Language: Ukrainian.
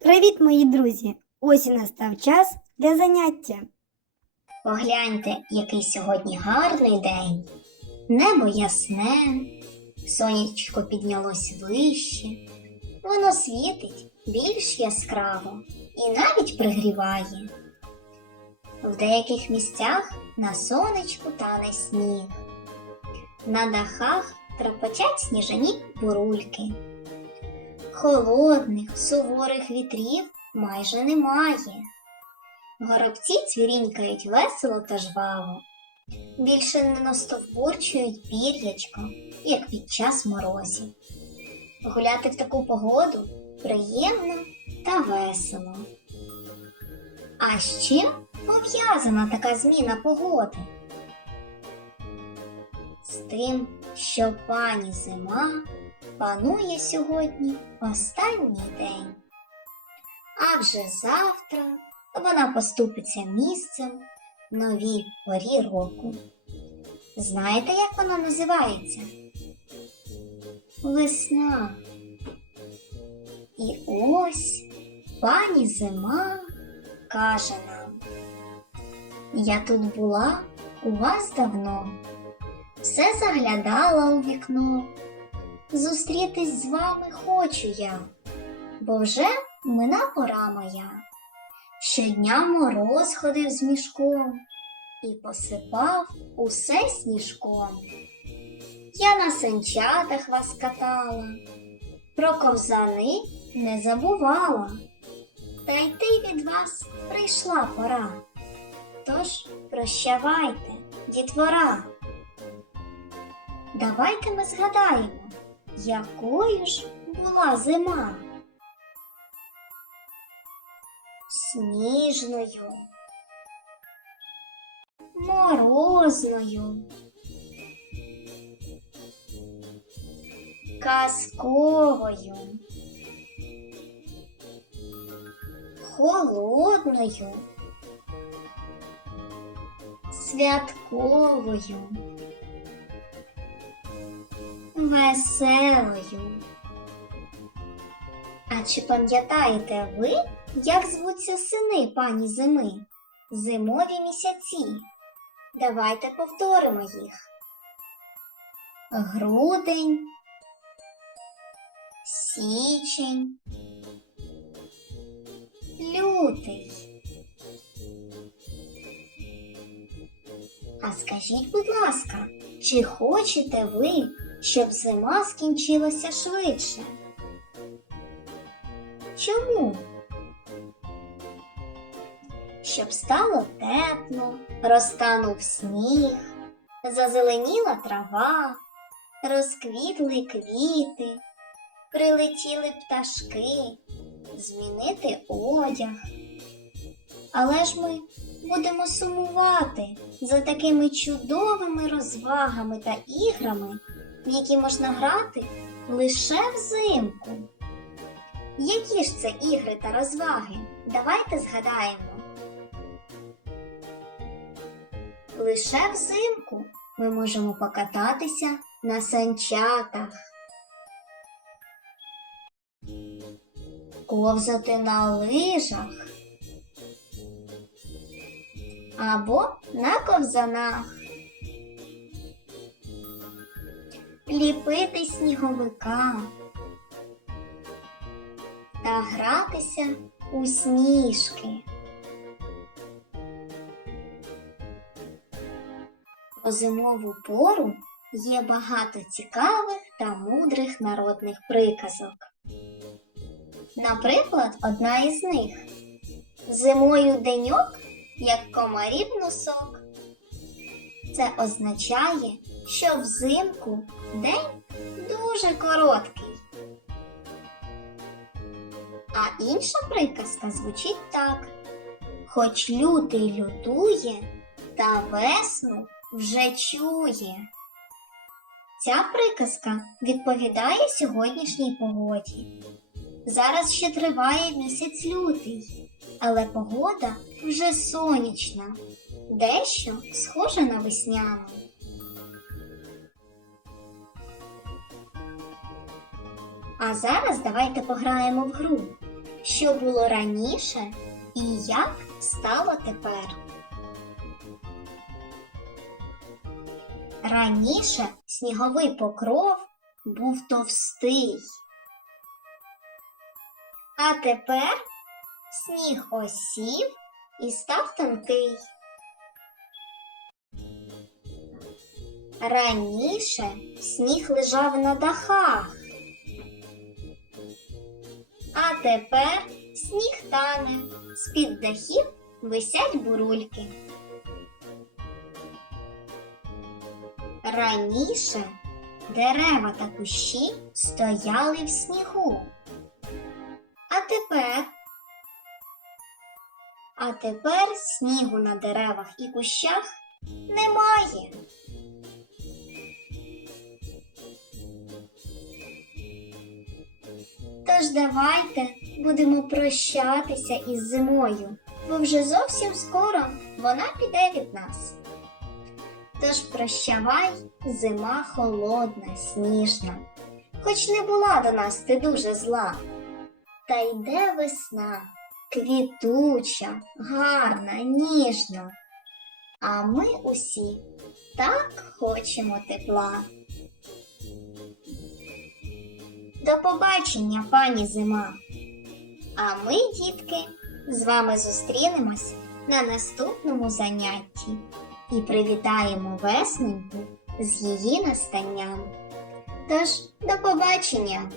Привіт, мої друзі! Ось і настав час для заняття. Погляньте, який сьогодні гарний день. Небо ясне, сонечко піднялось вище, воно світить більш яскраво і навіть пригріває. В деяких місцях на сонечку тане сніг. На дахах трапочать сніжані бурульки. Холодних, суворих вітрів майже немає. Горобці цвірінькають весело та жваво. Більше не настовбурчують пір'ячко, як під час морозів. Гуляти в таку погоду приємно та весело. А з чим пов'язана така зміна погоди? З тим, що пані зима панує сьогодні останній день. А вже завтра вона поступиться місцем новій порі року. Знаєте, як вона називається? Весна. І ось пані зима каже нам: Я тут була у вас давно, все заглядала у вікно. Зустрітись з вами хочу я, бо вже мина пора моя. Щодня мороз ходив з мішком і посипав усе сніжком. Я на санчатах вас катала, про ковзани не забувала, та йти від вас прийшла пора. Тож прощавайте, дітвора. Давайте ми згадаємо, якою ж була зима. сніжною, морозною, казковою, холодною, святковою, веселою. А чи пам'ятаєте ви, як звуться сини пані зими? Зимові місяці. Давайте повторимо їх. Грудень, січень, лютий. А скажіть, будь ласка, чи хочете ви, щоб зима скінчилася швидше? Чому? Щоб стало тепло, розтанув сніг, зазеленіла трава, розквітли квіти, прилетіли пташки, змінити одяг. Але ж ми будемо сумувати за такими чудовими розвагами та іграми, в які можна грати лише взимку. Які ж це ігри та розваги? Давайте згадаємо. Лише взимку ми можемо покататися на санчатах, ковзати на лижах або на ковзанах, ліпити сніговика та гратися у сніжки. У зимову пору є багато цікавих та мудрих народних приказок. Наприклад, одна із них Зимою деньок, як комарів носок. Це означає, що взимку день дуже короткий. А інша приказка звучить так: Хоч лютий лютує, та весну вже чує. Ця приказка відповідає сьогоднішній погоді. Зараз ще триває місяць лютий, але погода вже сонячна, дещо схожа на весняну. А зараз давайте пограємо в гру. що було раніше і як стало тепер. Раніше сніговий покров був товстий. А тепер сніг осів і став тонкий. Раніше сніг лежав на дахах, а тепер сніг тане, з-під дахів висять бурульки. Раніше дерева та кущі стояли в снігу. А тепер, а тепер снігу на деревах і кущах немає. Тож давайте будемо прощатися із зимою, бо вже зовсім скоро вона піде від нас. Тож прощавай, зима холодна, сніжна, хоч не була до нас ти дуже зла. Та йде весна, квітуча, гарна, ніжна. А ми усі так хочемо тепла. До побачення, пані зима. А ми, дітки, з вами зустрінемось на наступному занятті і привітаємо весненьку з її настанням. Тож, до побачення!